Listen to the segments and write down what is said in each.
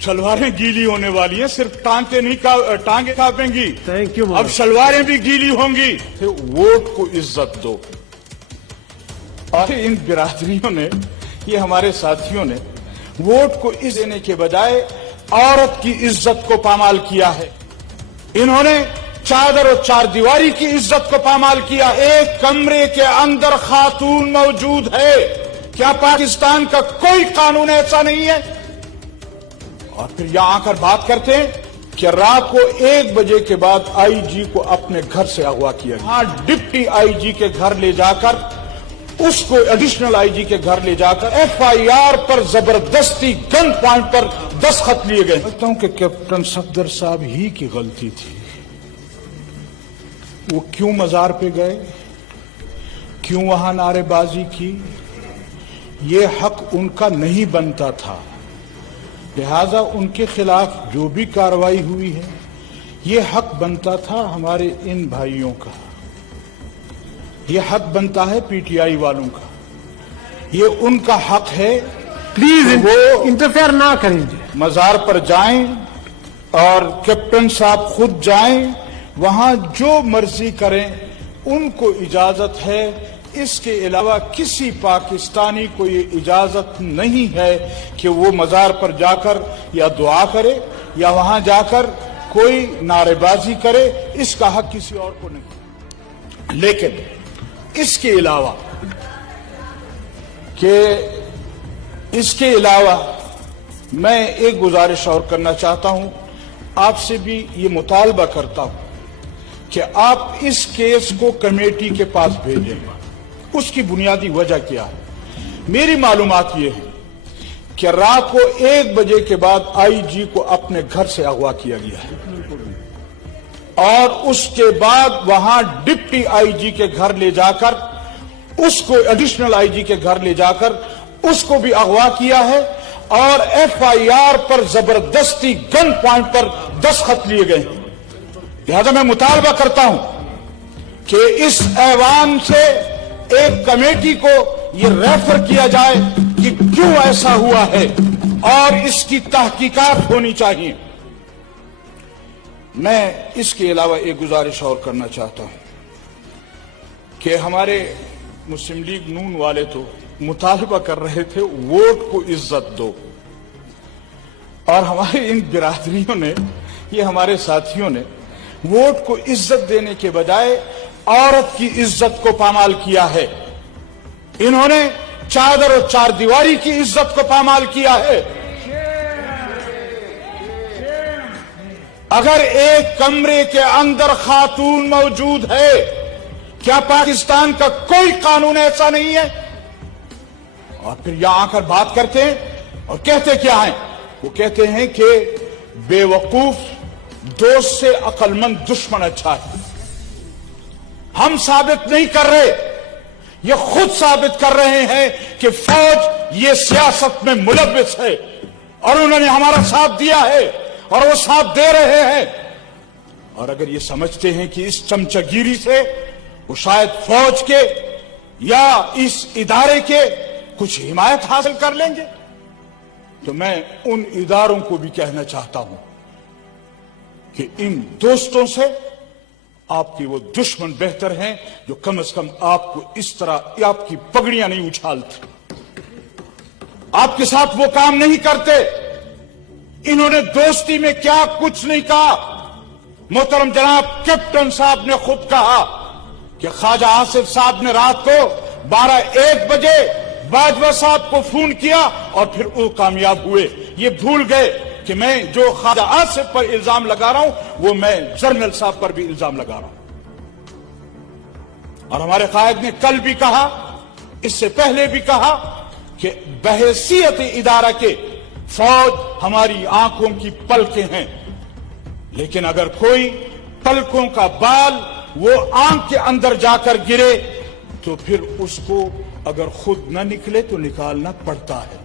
شلواریں گیلی ہونے والی ہیں، صرف ٹانگیں کانپیں گی، تھینک یو اب شلواریں بھی گیلی ہوں گی۔ ووٹ کو عزت دو۔ اور ان برادریوں نے، یہ ہمارے ساتھیوں نے ووٹ کو عزت دینے کے بجائے عورت کی عزت کو پامال کیا ہے۔ انہوں نے چادر اور چار دیواری کی عزت کو پامال کیا۔ ایک کمرے کے اندر خاتون موجود ہے، کیا پاکستان کا کوئی قانون ایسا نہیں ہے؟ اور پھر یہاں آ کر بات کرتے ہیں کہ رات کو 1 بجے کے بعد آئی جی کو اپنے گھر سے اغوا کیا گیا۔ ہاں، ڈپٹی آئی جی کے گھر لے جا کر، اس کو ایڈیشنل آئی جی کے گھر لے جا کر ایف آئی آر پر زبردستی گن پوائنٹ پر دستخط لیے گئے۔ سمجھتا ہوں کہ کیپٹن صفدر صاحب ہی کی غلطی تھی۔ وہ کیوں مزار پہ گئے، کیوں وہاں نعرے بازی کی؟ یہ حق ان کا نہیں بنتا تھا، لہذا ان کے خلاف جو بھی کارروائی ہوئی ہے یہ حق بنتا تھا ہمارے ان بھائیوں کا، یہ حق بنتا ہے پی ٹی آئی والوں کا، یہ ان کا حق ہے۔ پلیز وہ انٹرفیئر نہ کریں۔ مزار پر جائیں اور کیپٹن صاحب خود جائیں، وہاں جو مرضی کریں، ان کو اجازت ہے۔ اس کے علاوہ کسی پاکستانی کو یہ اجازت نہیں ہے کہ وہ مزار پر جا کر یا دعا کرے یا وہاں جا کر کوئی نعرے بازی کرے، اس کا حق کسی اور کو نہیں۔ لیکن اس کے علاوہ میں ایک گزارش اور کرنا چاہتا ہوں، آپ سے بھی یہ مطالبہ کرتا ہوں کہ آپ اس کیس کو کمیٹی کے پاس بھیجیں۔ اس کی بنیادی وجہ کیا ہے؟ میری معلومات یہ ہے کہ رات کو 1 بجے کے بعد آئی جی کو اپنے گھر سے اغوا کیا گیا ہے، اور اس کے بعد وہاں ڈپٹی آئی جی کے گھر لے جا کر، اس کو ایڈیشنل آئی جی کے گھر لے جا کر اس کو بھی اغوا کیا ہے، اور ایف آئی آر پر زبردستی گن پوائنٹ پر دستخط لیے گئے۔ لہذا میں مطالبہ کرتا ہوں کہ اس ایوان سے ایک کمیٹی کو یہ ریفر کیا جائے کہ کیوں ایسا ہوا ہے، اور اس کی تحقیقات ہونی چاہیے۔ میں اس کے علاوہ ایک گزارش اور کرنا چاہتا ہوں کہ ہمارے مسلم لیگ نون والے تو مطالبہ کر رہے تھے ووٹ کو عزت دو، اور ہمارے ان برادریوں نے، یہ ہمارے ساتھیوں نے ووٹ کو عزت دینے کے بجائے عورت کی عزت کو پامال کیا ہے۔ انہوں نے چادر اور چار دیواری کی عزت کو پامال کیا ہے۔ اگر ایک کمرے کے اندر خاتون موجود ہے، کیا پاکستان کا کوئی قانون ایسا نہیں ہے؟ اور پھر یہاں آ کر بات کرتے ہیں اور کہتے کیا ہیں؟ وہ کہتے ہیں کہ بے وقوف دوست سے عقل مند دشمن اچھا ہے۔ ہم ثابت نہیں کر رہے، یہ خود ثابت کر رہے ہیں کہ فوج یہ سیاست میں ملوث ہے، اور انہوں نے ہمارا ساتھ دیا ہے اور وہ ساتھ دے رہے ہیں۔ اور اگر یہ سمجھتے ہیں کہ اس چمچگیری سے وہ شاید فوج کے یا اس ادارے کے کچھ حمایت حاصل کر لیں گے، تو میں ان اداروں کو بھی کہنا چاہتا ہوں کہ ان دوستوں سے آپ کی وہ دشمن بہتر ہیں جو کم از کم آپ کو اس طرح آپ کی پگڑیاں نہیں اچھالتے، آپ کے ساتھ وہ کام نہیں کرتے۔ انہوں نے دوستی میں کیا کچھ نہیں کہا۔ محترم جناب کیپٹن صاحب نے خود کہا کہ خواجہ آصف صاحب نے رات کو 12-1 بجے باجوہ صاحب کو فون کیا اور پھر وہ کامیاب ہوئے۔ یہ بھول گئے کہ میں جو خواجہ آصف پر الزام لگا رہا ہوں وہ میں جنرل صاحب پر بھی الزام لگا رہا ہوں۔ اور ہمارے قائد نے کل بھی کہا، اس سے پہلے بھی کہا کہ بحیثیت ادارہ کے فوج ہماری آنکھوں کی پلکیں ہیں، لیکن اگر کوئی پلکوں کا بال وہ آنکھ کے اندر جا کر گرے تو پھر اس کو اگر خود نہ نکلے تو نکالنا پڑتا ہے۔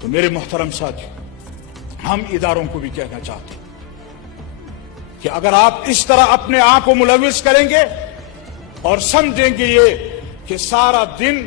تو میرے محترم ساتھی، ہم اداروں کو بھی کہنا چاہتے ہیں کہ اگر آپ اس طرح اپنے آپ کو ملوث کریں گے اور سمجھیں گے یہ کہ سارا دن